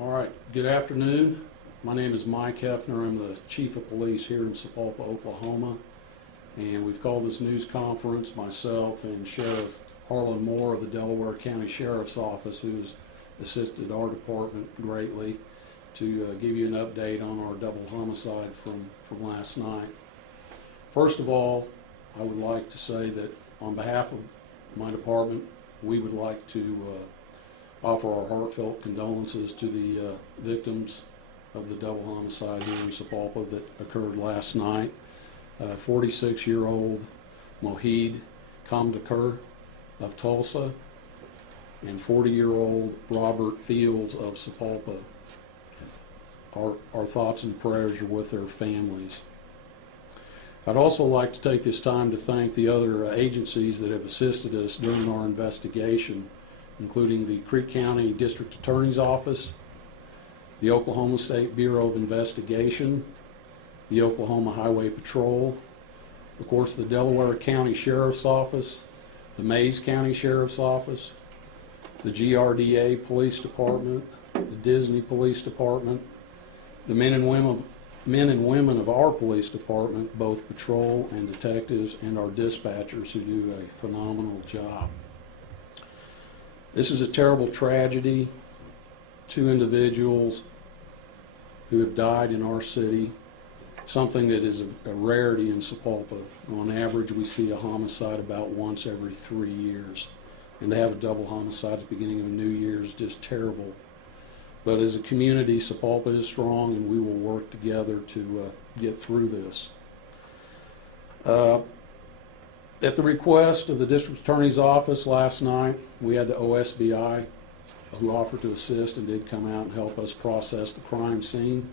All right, good afternoon. My name is Mike Hefner. I'm the Chief of Police here in Sapulpa, Oklahoma. And we've called this news conference, myself and Sheriff Harlan Moore of the Delaware County Sheriff's Office, who's assisted our department greatly, to give you an update on our double homicide from last night. First of all, I would like to say that on behalf of my department, we would like to offer our heartfelt condolences to the victims of the double homicide here in Sapulpa that occurred last night. 46-year-old Mohid Kamdakar of Tulsa and 40-year-old Robert Fields of Sapulpa. Our thoughts and prayers are with their families. I'd also like to take this time to thank the other agencies that have assisted us during our investigation, including the Creek County District Attorney's Office, the Oklahoma State Bureau of Investigation, the Oklahoma Highway Patrol, of course the Delaware County Sheriff's Office, the Mays County Sheriff's Office, the GRDA Police Department, the Disney Police Department, the men and women of our police department, both patrol and detectives, and our dispatchers who do a phenomenal job. This is a terrible tragedy. 2 individuals who have died in our city, something that is a rarity in Sapulpa. On average, we see a homicide about once every 3 years. And to have a double homicide at the beginning of a new year is just terrible. But as a community, Sapulpa is strong, and we will work together to get through this. At the request of the District Attorney's Office last night, we had the OSBI who offered to assist and did come out and help us process the crime scene.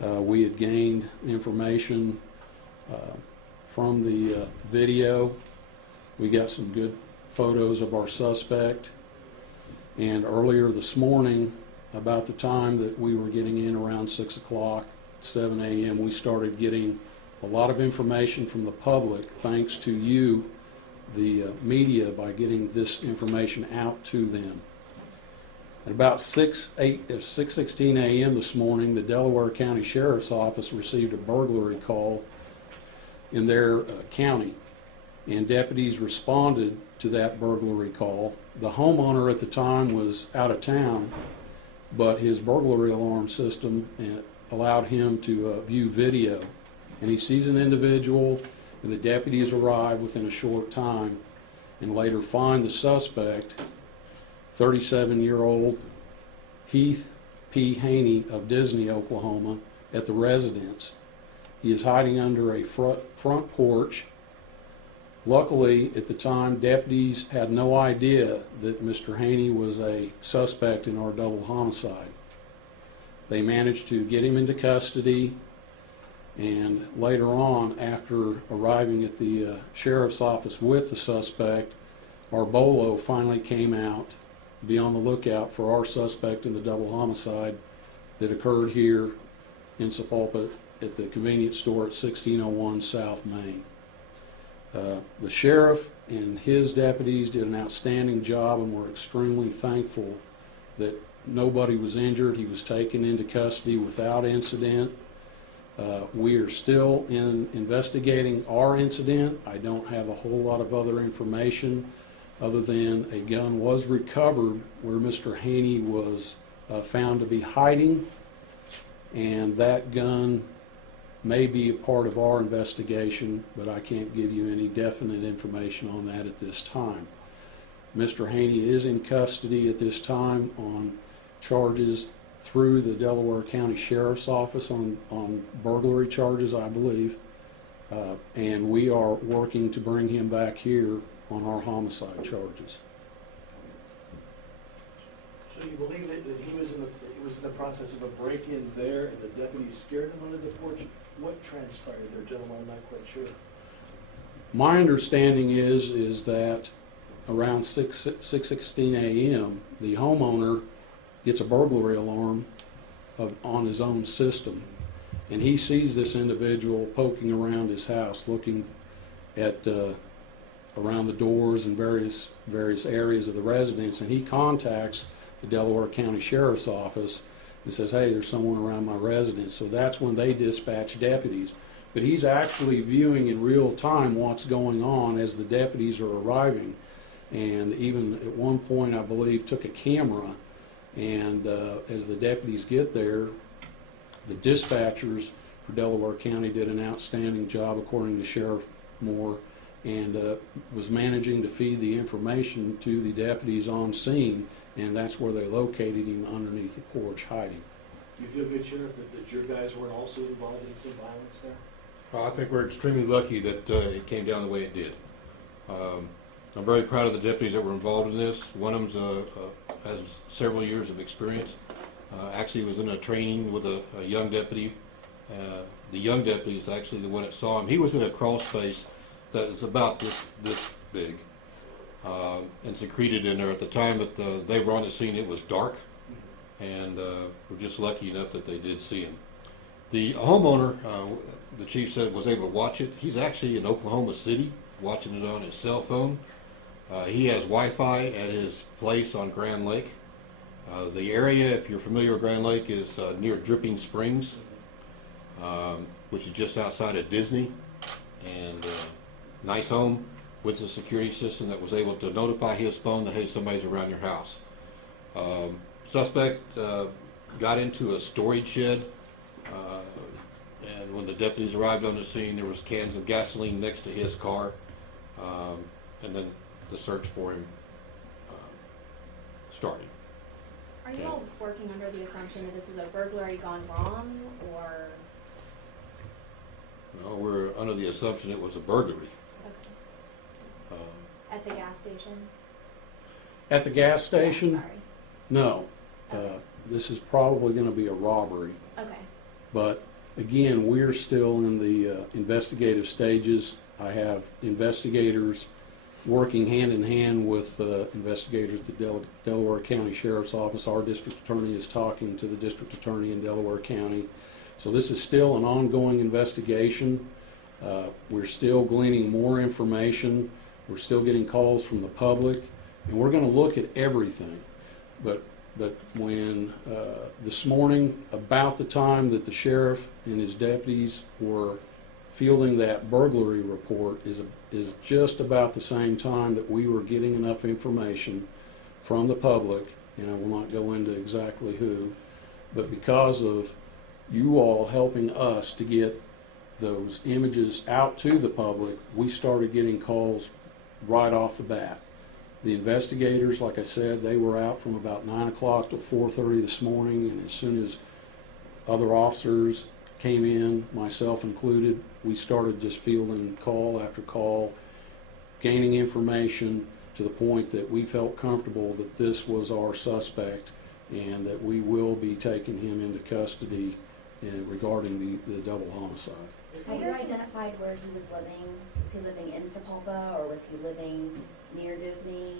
We had gained information from the video. We got some good photos of our suspect. And earlier this morning, about the time that we were getting in around 6 o'clock, 7 a.m., we started getting a lot of information from the public, thanks to you, the media, by getting this information out to them. At about 6:16 a.m. this morning, the Delaware County Sheriff's Office received a burglary call in their county, and deputies responded to that burglary call. The homeowner at the time was out of town, but his burglary alarm system allowed him to view video. And he sees an individual, and the deputies arrive within a short time and later find the suspect, 37-year-old Heath P. Haney of Disney, Oklahoma, at the residence. He is hiding under a front porch. Luckily, at the time, deputies had no idea that Mr. Haney was a suspect in our double homicide. They managed to get him into custody, and later on, after arriving at the sheriff's office with the suspect, our BOLO finally came out to be on the lookout for our suspect in the double homicide that occurred here in Sapulpa at the convenience store at 1601 South Main. The sheriff and his deputies did an outstanding job, and we're extremely thankful that nobody was injured. He was taken into custody without incident. We are still investigating our incident. I don't have a whole lot of other information other than a gun was recovered where Mr. Haney was found to be hiding, and that gun may be a part of our investigation, but I can't give you any definite information on that at this time. Mr. Haney is in custody at this time on charges through the Delaware County Sheriff's Office on burglary charges, I believe, and we are working to bring him back here on our homicide charges. So you believe that he was in the process of a break-in there, and the deputies scared him under the porch? What transpired there, gentlemen? I'm not quite sure. My understanding is that around 6:16 a.m., the homeowner gets a burglary alarm on his own system, and he sees this individual poking around his house, looking at around the doors and various areas of the residence, and he contacts the Delaware County Sheriff's Office and says, hey, there's someone around my residence. So that's when they dispatch deputies. But he's actually viewing in real time what's going on as the deputies are arriving. And even at one point, I believe, took a camera, and as the deputies get there, the dispatchers for Delaware County did an outstanding job, according to Sheriff Moore, and was managing to feed the information to the deputies on scene, and that's where they located him underneath the porch hiding. Do you feel good, Sheriff, that your guys weren't also involved in some violence there? Well, I think we're extremely lucky that it came down the way it did. I'm very proud of the deputies that were involved in this. One of them has several years of experience. Actually was in a training with a young deputy. The young deputy is actually the one that saw him. He was in a crawl space that was about this big and secreted in there. At the time that they were on the scene, it was dark, and we're just lucky enough that they did see him. The homeowner, the chief said, was able to watch it. He's actually in Oklahoma City watching it on his cell phone. He has Wi-Fi at his place on Grand Lake. The area, if you're familiar with Grand Lake, is near Dripping Springs, which is just outside of Disney. And nice home with a security system that was able to notify his phone that, hey, somebody's around your house. Suspect got into a storage shed, and when the deputies arrived on the scene, there was cans of gasoline next to his car, and then the search for him started. Are you all working under the assumption that this is a burglary gone wrong, or? No, we're under the assumption it was a burglary. Okay. At the gas station? At the gas station? Yeah, sorry. No. Okay. This is probably going to be a robbery. Okay. But again, we're still in the investigative stages. I have investigators working hand in hand with investigators at the Delaware County Sheriff's Office. Our district attorney is talking to the district attorney in Delaware County. So this is still an ongoing investigation. We're still gleaning more information. We're still getting calls from the public, and we're going to look at everything. But when this morning, about the time that the sheriff and his deputies were fielding that burglary report, is just about the same time that we were getting enough information from the public, and I will not go into exactly who, but because of you all helping us to get those images out to the public, we started getting calls right off the bat. The investigators, like I said, they were out from about 9 o'clock to 4:30 this morning, and as soon as other officers came in, myself included, we started just fielding call after call, gaining information to the point that we felt comfortable that this was our suspect and that we will be taking him into custody regarding the double homicide. Have you identified where he was living? Was he living in Sapulpa, or was he living near Disney?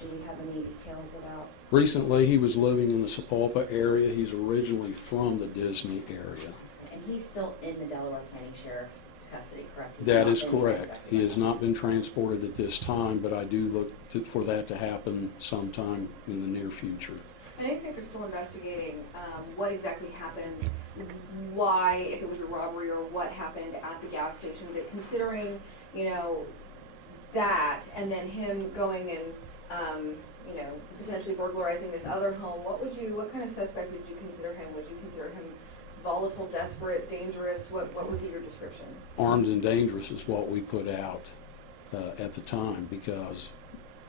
Do you have any details about? Recently, he was living in the Sapulpa area. He's originally from the Disney area. And he's still in the Delaware County Sheriff's custody, correct? He's That not is been correct. transported He yet. has not been transported at this time, but I do look for that to happen sometime in the near future. I know you guys are still investigating what exactly happened, why, if it was a robbery, or what happened at the gas station. But considering, you know, that, and then him going and, you know, potentially burglarizing this other home, what kind of suspect would you consider him? Would you consider him volatile, desperate, dangerous? What would be your description? Armed and dangerous is what we put out at the time because,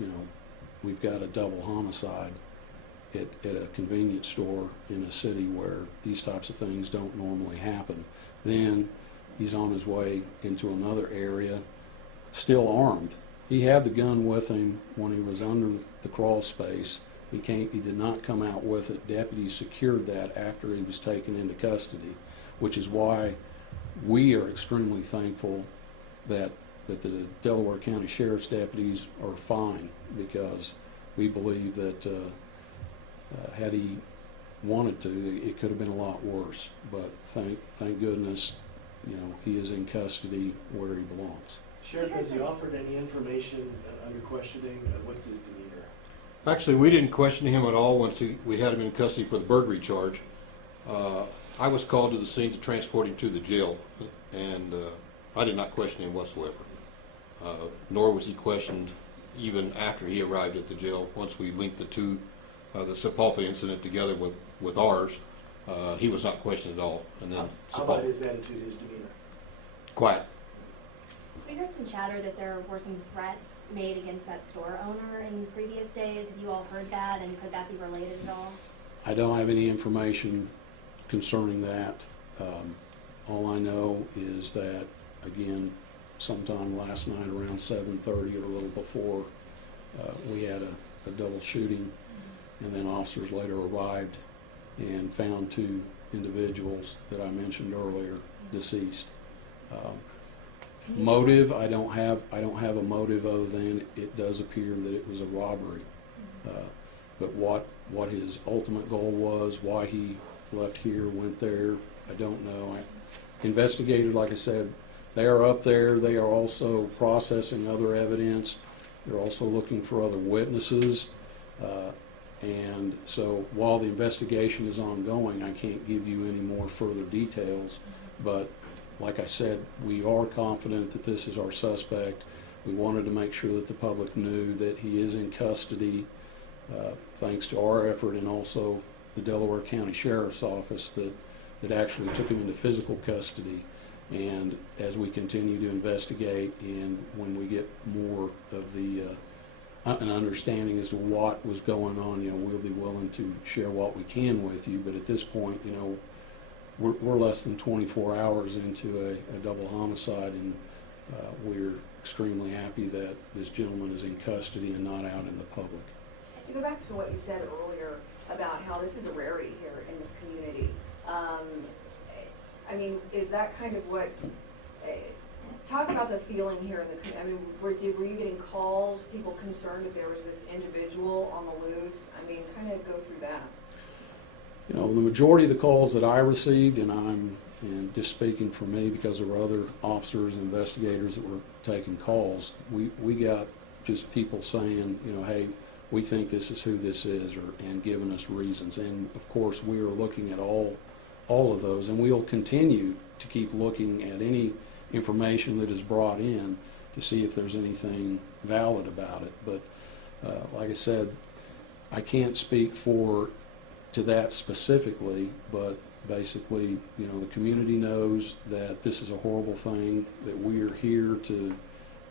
you know, we've got a double homicide at a convenience store in a city where these types of things don't normally happen. Then he's on his way into another area, still armed. He had the gun with him when he was under the crawl space. He did not come out with it. Deputies secured that after he was taken into custody, which is why we are extremely thankful that the Delaware County Sheriff's deputies are fine, because we believe that had he wanted to, it could have been a lot worse. But thank goodness, you know, he is in custody where he belongs. Sheriff, has he offered any information under questioning? What's his demeanor? Actually, we didn't question him at all once we had him in custody for the burglary charge. I was called to the scene to transport him to the jail, and I did not question him whatsoever. Nor was he questioned even after he arrived at the jail. Once we linked the two, the Sapulpa incident together with ours, he was not questioned at all. And then How about his attitude, his demeanor? quiet. We heard some chatter that there were some threats made against that store owner in previous days. Have you all heard that, and could that be related at all? I don't have any information concerning that. All I know is that, again, sometime last night around 7:30 or a little before, we had a double shooting, and then officers later arrived and found two individuals that I mentioned earlier deceased. Motive, I don't have a motive other than it does appear that it was a robbery. But what his ultimate goal was, why he left here, went there, I don't know. Investigators, like I said, they are up there. They are also processing other evidence. They're also looking for other witnesses. And so while the investigation is ongoing, I can't give you any more further details. But like I said, we are confident that this is our suspect. We wanted to make sure that the public knew that he is in custody, thanks to our effort and also the Delaware County Sheriff's Office that actually took him into physical custody. And as we continue to investigate and when we get more of an understanding as to what was going on, we'll be willing to share what we can with you. But at this point, we're less than 24 hours into a double homicide, and we're extremely happy that this gentleman is in custody and not out in the public. To go back to what you said earlier about how this is a rarity here in this community, I mean, is that kind of what's, talk about the feeling here in the community. I mean, were you getting calls, people concerned that there was this individual on the loose? I mean, kind of go through that. The majority of the calls that I received, and just speaking for me because there were other officers and investigators that were taking calls, we got just people saying, hey, we think this is who this is, and giving us reasons. And of course, we are looking at all of those, and we'll continue to keep looking at any information that is brought in to see if there's anything valid about it. But like I said, I can't speak to that specifically, but basically, the community knows that this is a horrible thing, that we are here to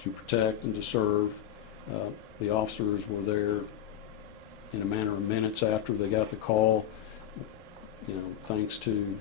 protect and to serve. The officers were there in a matter of minutes after they got the call, thanks to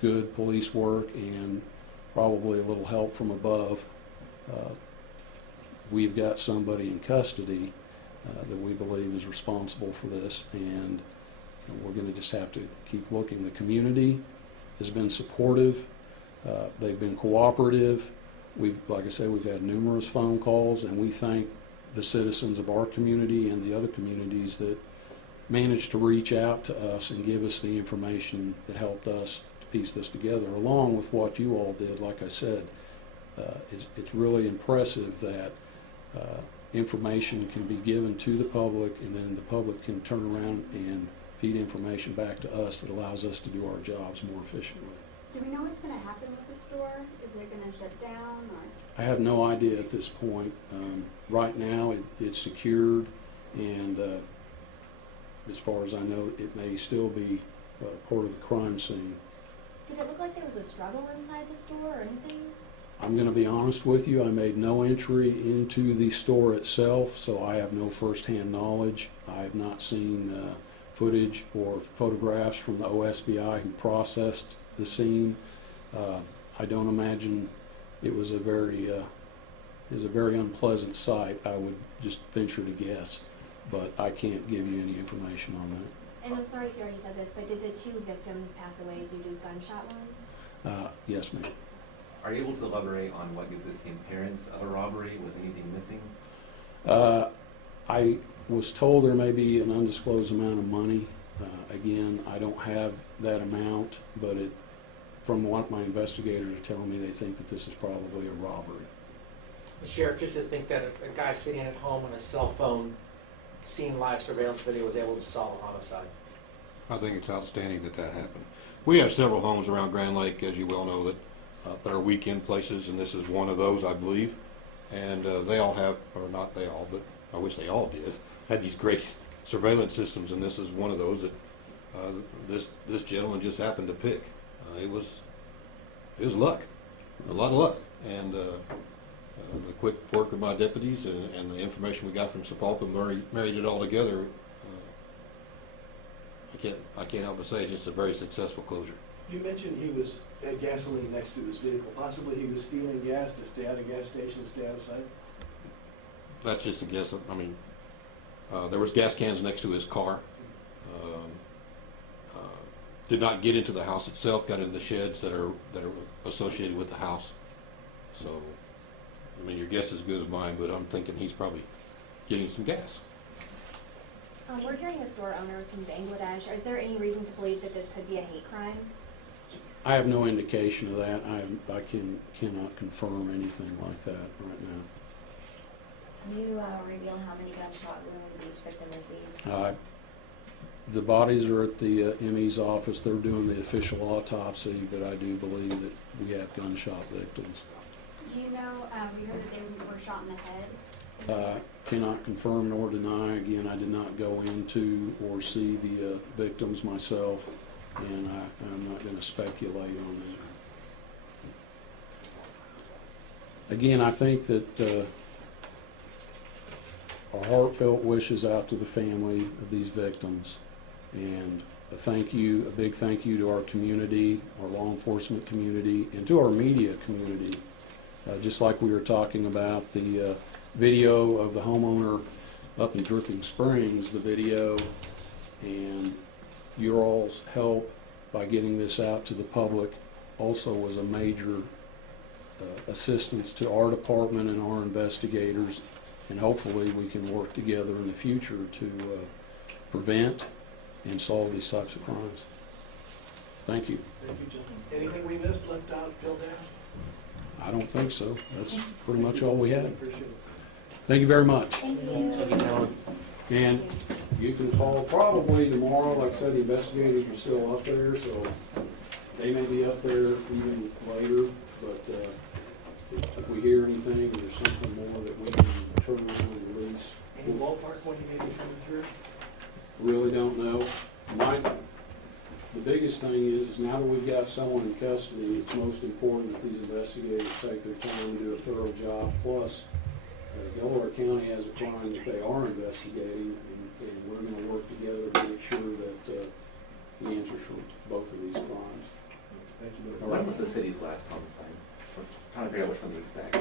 good police work and probably a little help from above. We've got somebody in custody that we believe is responsible for this, and we're going to just have to keep looking. The community has been supportive. They've been cooperative. Like I said, we've had numerous phone calls, and we thank the citizens of our community and the other communities that managed to reach out to us and give us the information that helped us to piece this together, along with what you all did. Like I said, it's really impressive that information can be given to the public, and then the public can turn around and feed information back to us that allows us to do our jobs more efficiently. Do we know what's going to happen with the store? Is it going to shut down, or? I have no idea at this point. Right now, it's secured, and as far as I know, it may still be part of the crime scene. Did it look like there was a struggle inside the store or anything? I'm going to be honest with you. I made no entry into the store itself, so I have no firsthand knowledge. I have not seen footage or photographs from the OSBI who processed the scene. I don't imagine it was a very unpleasant sight. I would just venture to guess, but I can't give you any information on that. And I'm sorry if you already said this, but did the two victims pass away due to gunshot wounds? Yes, ma'am. Are you able to elaborate on what gives us the appearance of a robbery? Was anything missing? I was told there may be an undisclosed amount of money. Again, I don't have that amount, but from what my investigators are telling me, they think that this is probably a robbery. The sheriff just to think that a guy sitting at home on a cell phone seen live surveillance video was able to solve a homicide. I think it's outstanding that that happened. We have several homes around Grand Lake, as you well know, that are weekend places, and this is one of those, I believe. And they all have, or not they all, but I wish they all did, had these great surveillance systems, and this is one of those that this gentleman just happened to pick. It was luck, a lot of luck, and the quick work of my deputies and the information we got from Sapulpa married it all together. I can't help but say it's just a very successful closure. You mentioned he had gasoline next to his vehicle. Possibly he was stealing gas to stay out of gas stations, stay out of sight? That's just a guess. I mean, there was gas cans next to his car. Did not get into the house itself, got into the sheds that are associated with the house. So, I mean, your guess is as good as mine, but I'm thinking he's probably getting some gas. We're hearing a store owner from Bangladesh. Is there any reason to believe that this could be a hate crime? I have no indication of that. I cannot confirm anything like that right now. Can you reveal how many gunshot wounds each victim received? The bodies are at the ME's office. They're doing the official autopsy, but I do believe that we have gunshot victims. Do you know, we heard that they were shot in the head? Cannot confirm nor deny. Again, I did not go into or see the victims myself, and I'm not going to speculate on that. Again, I think that our heartfelt wishes out to the family of these victims, and a big thank you to our community, our law enforcement community, and to our media community. Just like we were talking about the video of the homeowner up in Dripping Springs, the video, and your all's help by getting this out to the public also was a major assistance to our department and our investigators, and hopefully we can work together in the future to prevent and solve these types of crimes. Thank you. Thank you, gentlemen. Anything we missed, left out, filled out? I don't think so. That's pretty much all we had. Appreciate it. Thank you very much. Thank you. Thank you, gentlemen. And you can call probably tomorrow. Like I said, the investigators are still up there, so they may be up there even later. But if we hear anything, or there's something more that we can turn around and release. Any ballpark when you may be coming through? Really don't know. The biggest thing is now that we've got someone in custody, it's most important that these investigators take their time and do a thorough job. Plus, Delaware County has a crime that they are investigating, and we're going to work together to make sure that he answers for both of these crimes. Thank you. When was the city's last homicide? I'm trying to figure out which one the exact.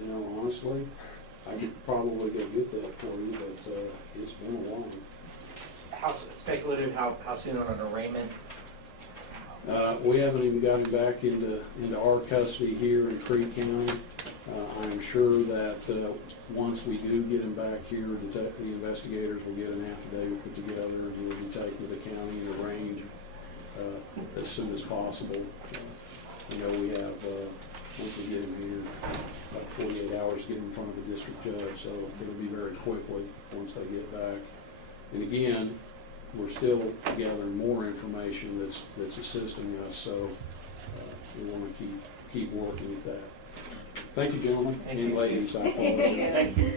You know, honestly, I could probably go get that for you, but it's been a while. How speculative, how soon on an arraignment? We haven't even got him back into our custody here in Creek County. I'm sure that once we do get him back here, the investigators will get an affidavit put together, and he'll be taken to the county and arraigned as soon as possible. You know, we have, once we get him here, about 48 hours to get him in front of the district judge, so it'll be very quickly once they get back. And again, we're still gathering more information that's assisting us, so we want to keep working at that. Thank you, gentlemen and ladies. I apologize. Thank you.